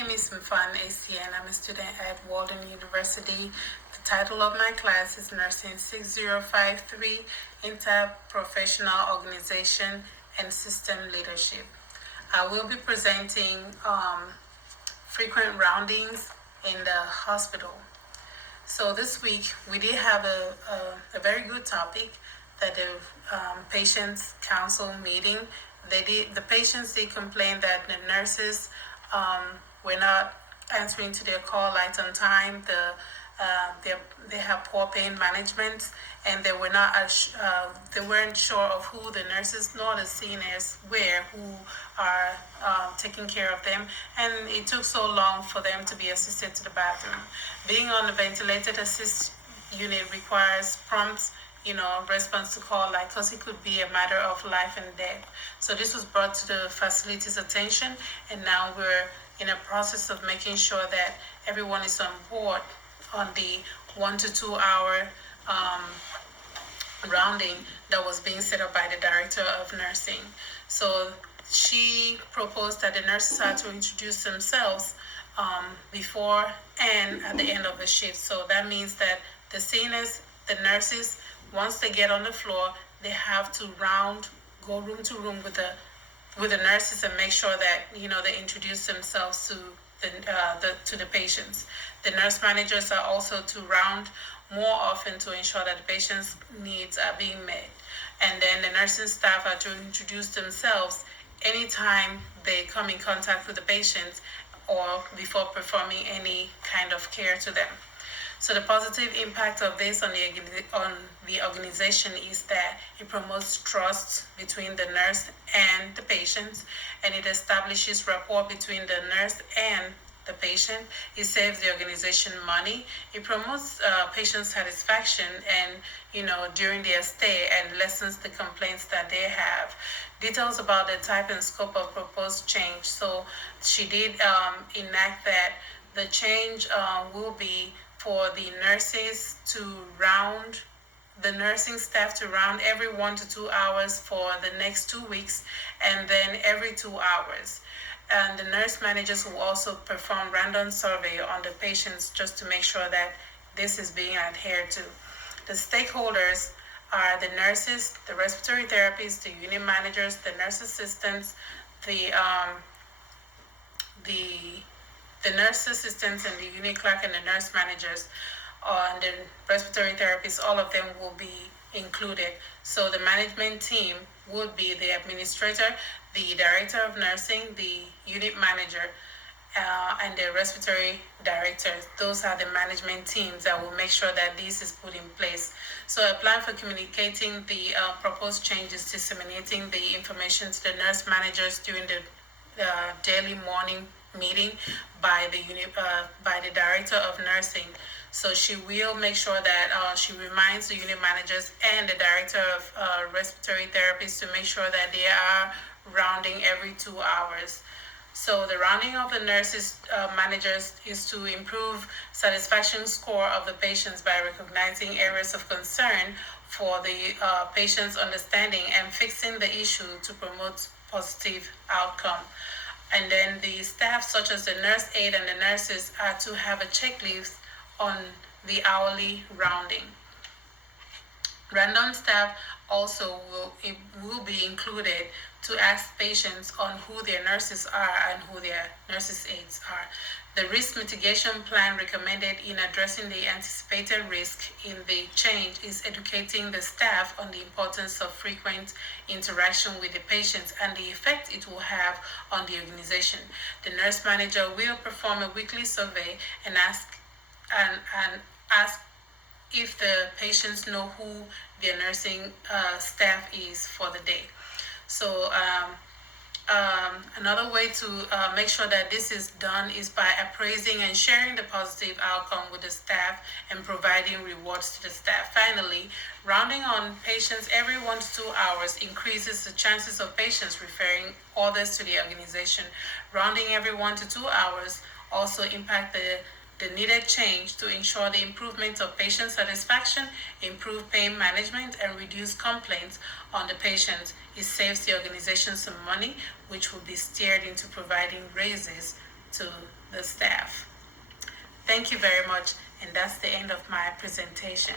My name is Mfan ACN. I'm a student at Walden University. The title of my class is Nursing 6053 Interprofessional Organization and System Leadership. I will be presenting frequent roundings in the hospital. So this week we did have a very good topic that the patients council meeting. The patients did complain that the nurses were not answering to their call lights on time. They have poor pain management, and they weren't sure of who the nurses nor the seniors were who are taking care of them, and it took so long for them to be assisted to the bathroom. Being on the ventilated assist unit requires prompt response to call, like, because it could be a matter of life and death. So this was brought to the facility's attention, and now we're in a process of making sure that everyone is on board on the 1 to 2 hour rounding that was being set up by the director of nursing. So she proposed that the nurses had to introduce themselves before and at the end of the shift. So that means that the seniors, the nurses, once they get on the floor, they have to go room to room with the nurses and make sure that they introduce themselves to the patients. The nurse managers are also to round more often to ensure that the patient's needs are being met. And then the nursing staff are to introduce themselves anytime they come in contact with the patients or before performing any kind of care to them. So the positive impact of this on the organization is that it promotes trust between the nurse and the patients, and it establishes rapport between the nurse and the patient. It saves the organization money. It promotes patient satisfaction and during their stay, and lessens the complaints that they have. Details about the type and scope of proposed change. So she did enact that the change will be for the nurses to round, the nursing staff to round every 1 to 2 hours for the next 2 weeks, and then every 2 hours. And the nurse managers will also perform random survey on the patients just to make sure that this is being adhered to. The stakeholders are the nurses, the respiratory therapists, the unit managers, the nurse assistants, the nurse assistants and the unit clerk and the nurse managers and the respiratory therapists, all of them will be included. So the management team would be the administrator, the director of nursing, the unit manager, and the respiratory directors. Those are the management teams that will make sure that this is put in place. So a plan for communicating the proposed changes, disseminating the information to the nurse managers during the daily morning meeting by the director of nursing. So she will make sure that she reminds the unit managers and the director of respiratory therapists to make sure that they are rounding every 2 hours. So the rounding of the nurses managers is to improve satisfaction score of the patients by recognizing areas of concern for the patient's understanding and fixing the issue to promote positive outcome. And then the staff, such as the nurse aide and the nurses, are to have a checklist on the hourly rounding. Random staff also will be included to ask patients on who their nurses are and who their nurses aides are. The risk mitigation plan recommended in addressing the anticipated risk in the change is educating the staff on the importance of frequent interaction with the patients and the effect it will have on the organization. The nurse manager will perform a weekly survey and ask if the patients know who their nursing staff is for the day. So another way to make sure that this is done is by appraising and sharing the positive outcome with the staff and providing rewards to the staff. Finally, rounding on patients every 1 to 2 hours increases the chances of patients referring others to the organization. Rounding every 1 to 2 hours also impact the needed change to ensure the improvement of patient satisfaction, improve pain management, and reduce complaints on the patient. It saves the organization some money, which will be steered into providing raises to the staff. Thank you very much, and that's the end of my presentation.